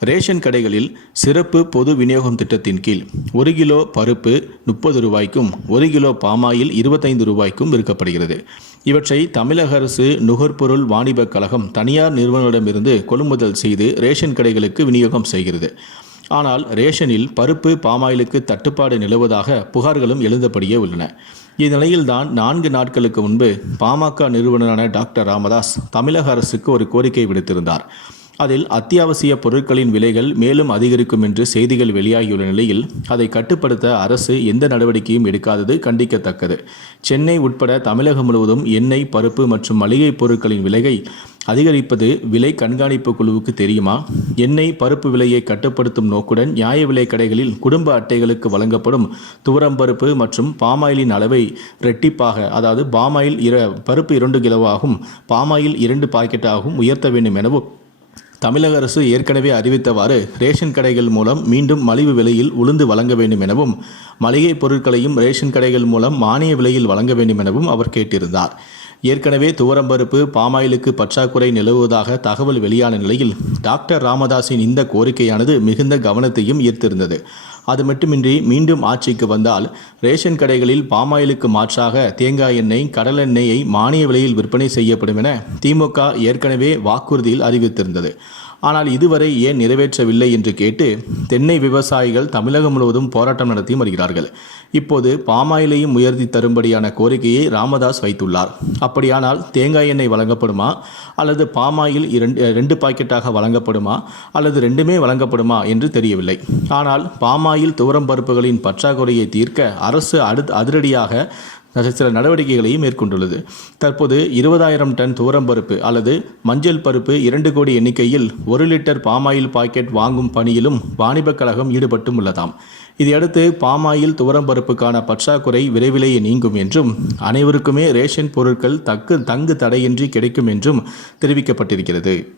Ration கடைகளில் சிறப்பு பொது விநியோகம் திட்டத்தின் கீழ் ஒரு கிலோ பருப்பு முப்பது ரூபாய்க்கும் ஒரு கிலோ பாமாயில் இருபத்தைந்து ரூபாய்க்கும் விற்கப்படுகிறது. இவற்றை தமிழக அரசு நுகர்பொருள் வாணிபக் கழகம் தனியார் நிறுவனங்களிடமிருந்து கொள்முதல் செய்து ரேஷன் கடைகளுக்கு விநியோகம் செய்கிறது. ஆனால் ரேஷனில் பருப்பு பாமாயிலுக்கு தட்டுப்பாடு நிலவுவதாக புகார்களும் எழுந்தபடியே உள்ளன. இந்நிலையில்தான் நான்கு நாட்களுக்கு முன்பு பாமக நிறுவனரான டாக்டர் ராமதாஸ் தமிழக அரசுக்கு ஒரு கோரிக்கை விடுத்திருந்தார். அதில் அத்தியாவசிய பொருட்களின் விலைகள் மேலும் அதிகரிக்கும் என்று செய்திகள் வெளியாகியுள்ள நிலையில் அதை கட்டுப்படுத்த அரசு எந்த நடவடிக்கையும் எடுக்காதது கண்டிக்கத்தக்கது. சென்னை உட்பட தமிழகம் முழுவதும் எண்ணெய் பருப்பு மற்றும் மளிகை பொருட்களின் விலையை அதிகரிப்பது விலை கண்காணிப்பு குழுவுக்கு தெரியுமா? எண்ணெய் பருப்பு விலையை கட்டுப்படுத்தும் நோக்குடன் நியாய விலை கடைகளில் குடும்ப அட்டைகளுக்கு வழங்கப்படும் துவரம் பருப்பு மற்றும் பாமாயிலின் அளவை ரெட்டிப்பாக அதாவது பாமாயில் இர பருப்பு இரண்டு கிலோவாகும் பாமாயில் இரண்டு பாக்கெட்டாகவும் உயர்த்த வேண்டும் எனவும் தமிழக அரசு ஏற்கனவே அறிவித்தவாறு ரேஷன் கடைகள் மூலம் மீண்டும் மலிவு விலையில் உளுந்து வழங்க வேண்டும் எனவும் மளிகை பொருட்களையும் ரேஷன் கடைகள் மூலம் மானிய விலையில் வழங்க வேண்டும் எனவும் அவர் கேட்டிருந்தார். ஏற்கனவே துவரம்பருப்பு பாமாயிலுக்கு பற்றாக்குறை நிலவுவதாக தகவல் வெளியான நிலையில் டாக்டர் ராமதாஸின் இந்த கோரிக்கையானது மிகுந்த கவனத்தையும் ஈர்த்திருந்தது. அது மட்டுமின்றி மீண்டும் ஆட்சிக்கு வந்தால் ரேஷன் கடைகளில் பாமாயிலுக்கு மாற்றாக தேங்காய் எண்ணெய் கடல் எண்ணெயை மானிய விலையில் விற்பனை செய்யப்படும் என திமுக ஏற்கனவே வாக்குறுதியில் அறிவித்திருந்தது. ஆனால் இதுவரை ஏன் நிறைவேற்றவில்லை என்று கேட்டு தென்னை விவசாயிகள் தமிழகம் முழுவதும் போராட்டம் நடத்தி வருகிறார்கள். இப்போது பாமாயிலையும் உயர்த்தி தரும்படியான கோரிக்கையை ராமதாஸ் வைத்துள்ளார். அப்படியானால் தேங்காய் எண்ணெய் வழங்கப்படுமா? அல்லது பாமாயில் இரண்டு ரெண்டு பாக்கெட்டாக வழங்கப்படுமா? அல்லது ரெண்டுமே வழங்கப்படுமா என்று தெரியவில்லை. ஆனால் பாமாயில் துவரம் பருப்புகளின் பற்றாக்குறையை தீர்க்க அரசு அடுத் அதிரடியாக சில நடவடிக்கைகளையும் மேற்கொண்டுள்ளது. தற்போது இருபதாயிரம் டன் துவரம்பருப்பு அல்லது மஞ்சள் பருப்பு இரண்டு கோடி எண்ணிக்கையில் ஒரு லிட்டர் பாமாயில் பாக்கெட் வாங்கும் பணியிலும் வாணிபக் கழகம் ஈடுபட்டும் உள்ளதாம். இதையடுத்து பாமாயில் துவரம் பருப்புக்கான பற்றாக்குறை விரைவிலேயே நீங்கும் என்றும் அனைவருக்குமே ரேஷன் பொருட்கள் தக்கு தங்கு தடையின்றி கிடைக்கும் என்றும் தெரிவிக்கப்பட்டிருக்கிறது.